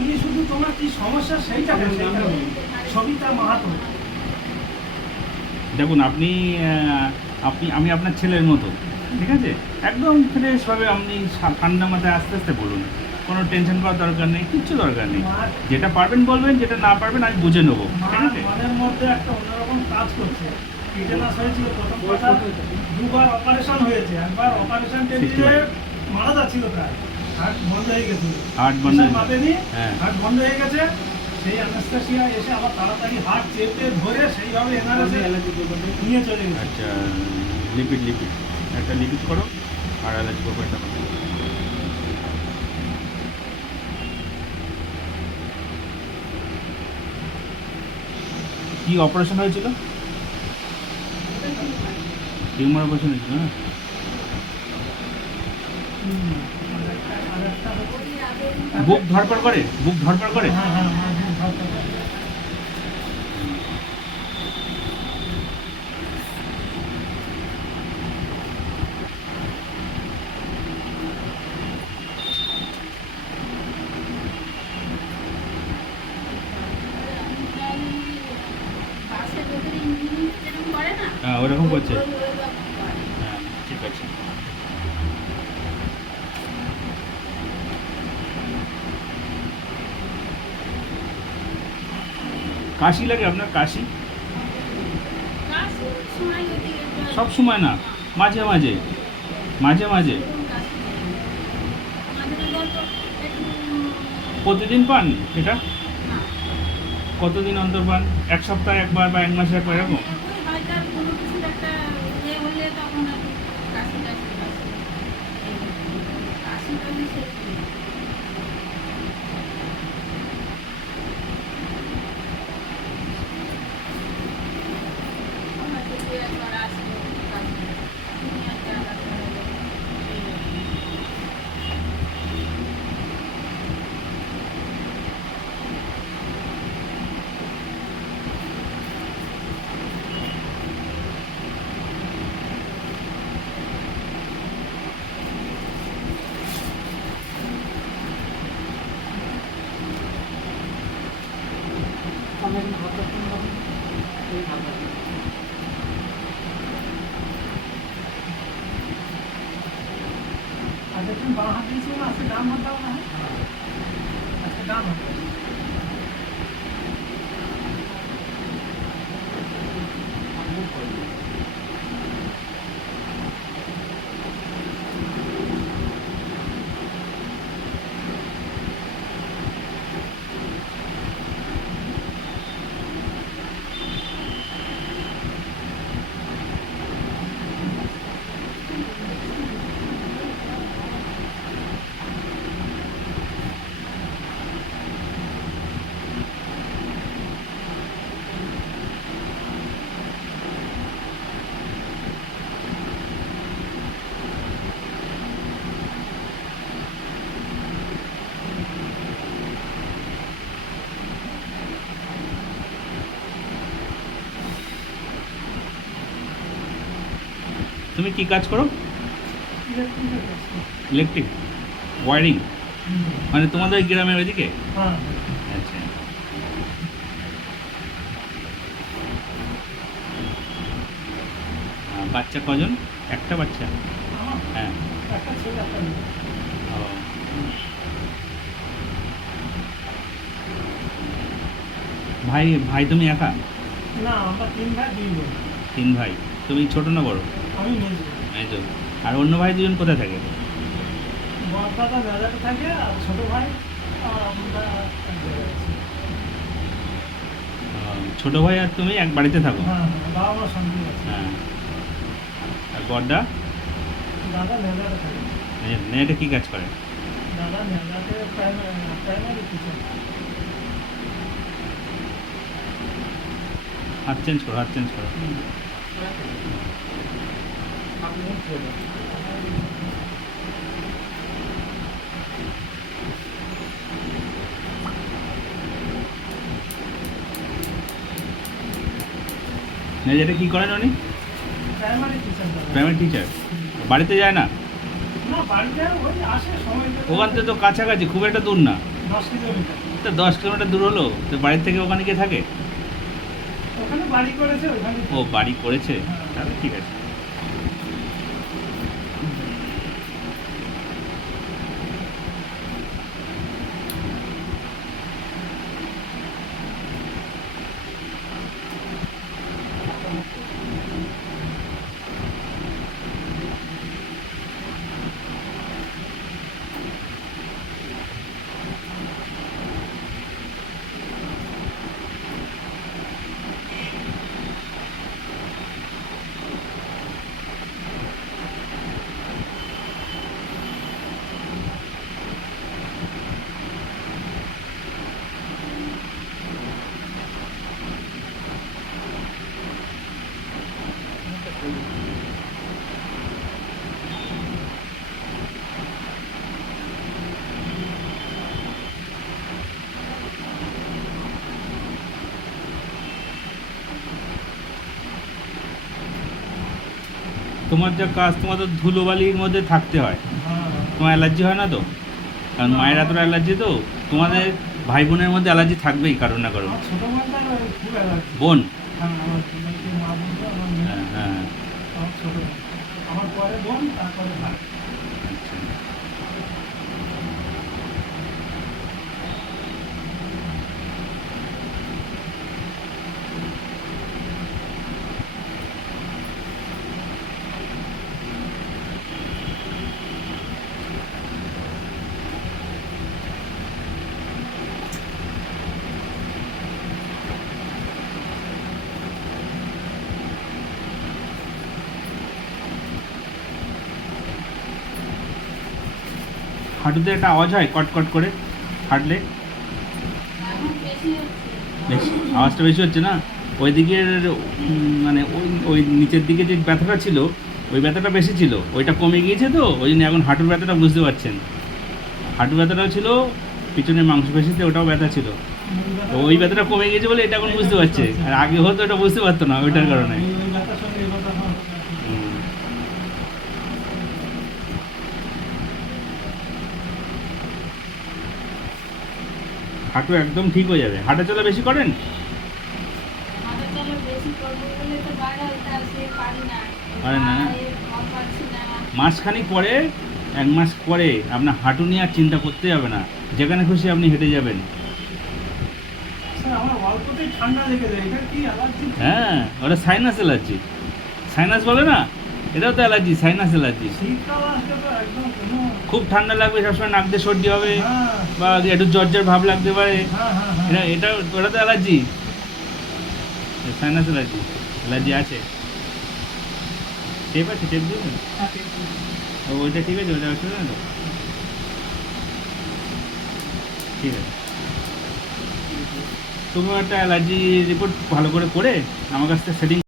উনি শুধু তোমার কি সমস্যা সেইটা সবিতা মাহাতো। দেখুন আপনি আপনি আমি আপনার ছেলের মতো, ঠিক আছে, একদম ফ্রেশভাবে আপনি ঠান্ডা মাথায় আস্তে আস্তে বলুন, কোনো টেনশন করার দরকার নেই, কিচ্ছু দরকার নেই। যেটা পারবেন বলবেন, যেটা না পারবেন আমি বুঝে নেবো, ঠিক আছে। মনের মধ্যে একটা অন্যরকম কাজ করছে। টিটেনাস হয়েছিল প্রথম কথা, দুবার অপারেশন হয়েছে, একবার অপারেশন টেবিলে মারা যাচ্ছিল প্রায়, হার্ট বন্ধ হয়ে গেছিল, হার্ট বন্ধ মাপেনি, হ্যাঁ হার্ট বন্ধ হয়ে গেছে। সেই অ্যানাস্থেসিয়া এসে আবার তাড়াতাড়ি হার্ট চেপে ধরে সেইভাবে এনআরএসে নিয়ে চলে গেছে। আচ্ছা, লিপিড একটা লিপিড করো আর অ্যালার্জি ব্যাপারটা করো। কি অপারেশন হয়েছিল? টিউমার অপারেশন হয়েছিল না? বুক ধরপড় করে? বুক ধরপড় করে? হ্যাঁ হ্যাঁ হ্যাঁ হ্যাঁ। হ্যাঁ ওরকম করছে। হ্যাঁ ঠিক আছে। কাশি লাগে আপনার? কাশি সব সময় না, মাঝে মাঝে মাঝে মাঝে। প্রতিদিন পান এটা? কতদিন অন্তর পান? এক সপ্তাহে একবার বা এক মাসে একবার এরকম? বাঁ হাত দিয়েছিল না, আজকে ডান হাতটাও না, আজকে ডান হাত। তুমি কি কাজ করো? ইলেকট্রিক ওয়ারিং, মানে তোমাদের গ্রামের ওইদিকে? হ্যাঁ আচ্ছা। বাচ্চা কজন? একটা বাচ্চা? হ্যাঁ। একটা ছেলে একটা মেয়ে। ও। ভাই ভাই তুমি একা? না, আমরা 3 ভাই 2 বোন। 3 ভাই। তুমি ছোট না বড়? আমি মেজো। মেজো। আর অন্য ভাই দুজন কোথায় থাকে? বড় দাদা মেজাতে থাকে, আর ছোট ভাই আর আমরা এক জায়গায় আছি। ছোট ভাই আর তুমি এক বাড়িতে থাকো? হ্যাঁ হ্যাঁ, বাবা মা সঙ্গে আছে। হ্যাঁ। আর বড়দা? দাদা মেজাতে থাকে। মেয়েটা কি কাজ করে? দাদা মেজাতে প্রাইমারি টিচার। হাত চেঞ্জ করো, হাত চেঞ্জ করো। মেয়েটা কি করেন উনি? Primary teacher. Primary teacher. বাড়িতে যায় না? না, বাড়িতে ওই আসে সময় পেলে। ওখান থেকে তো কাছাকাছি, খুব একটা দূর না। না 10 কিলোমিটার। তো 10 কিলোমিটার দূর হলো, তো বাড়ির থেকে ওখানে গিয়ে থাকে? ওখানে বাড়ি করেছে, ওখানে ও বাড়ি করেছে, তাহলে ঠিক আছে। তোমার যা কাজ, তোমার তো ধুলোবালির মধ্যে থাকতে হয়, হ্যাঁ। তোমার অ্যালার্জি হয় না তো? কারণ মায়ের এতটা অ্যালার্জি, তো তোমাদের ভাই বোনের মধ্যে অ্যালার্জি থাকবেই কারণ না কারণ। আমার ছোট বোনটার খুব অ্যালার্জি। বোন? হ্যাঁ, আমার মা বলতো আমার মেয়ে, হ্যাঁ হ্যাঁ। আমার ছোট বোন। আমার পরে বোন, তারপরে ভাই। আচ্ছা। হাঁটুতে একটা আওয়াজ হয় কটকট করে হাঁটলে? বেশি আওয়াজটা বেশি হচ্ছে না? ওই দিকের মানে ওই ওই নিচের দিকে যে ব্যথাটা ছিল, ওই ব্যথাটা বেশি ছিল, ওইটা কমে গিয়েছে, তো ওই জন্য এখন হাঁটুর ব্যথাটা বুঝতে পারছেন। হাঁটু ব্যথাটাও ছিল, পিছনের মাংসপেশিতে ওটাও ব্যথা ছিল, তো ওই ব্যথাটা কমে গিয়েছে বলে এটা এখন বুঝতে পারছে, আর আগে হতো এটা বুঝতে পারতো না ওইটার কারণে। ওই ব্যথার সঙ্গে এই ব্যথা আমার হচ্ছে। হুম। হাঁটু একদম ঠিক হয়ে যাবে। হাঁটা চলা বেশি করেন? পারেন না? মাসখানেক পরে, 1 মাস পরে আপনার হাঁটু নিয়ে আর চিন্তা করতে হবে না, যেখানে খুশি আপনি হেঁটে যাবেন। স্যার, আমার অল্পতেই ঠান্ডা লেগে যায়, এটা কি অ্যালার্জি? হ্যাঁ, ওটা সাইনাস অ্যালার্জি। সাইনাস বলে না, এটাও তো অ্যালার্জি, সাইনাস অ্যালার্জি। শীতকাল আসলে তো একদম কোনো। খুব ঠান্ডা লাগবে, সবসময় নাক দিয়ে সর্দি হবে, হ্যাঁ, বা একটু জ্বর জ্বর ভাব লাগতে পারে, হ্যাঁ, হ্যাঁ, হ্যাঁ। এটা ওটা তো অ্যালার্জি, সাইনাস অ্যালার্জি। অ্যালার্জি আছে। টেপ আছে, টেপ দিবেন? হ্যাঁ, ঠিক আছে। ওইটা ঠিক আছে, ওইটা অসুবিধা না তো? ঠিক আছে। তুমি একটা অ্যালার্জি রিপোর্ট ভালো করে আমার কাছ থেকে সেটিং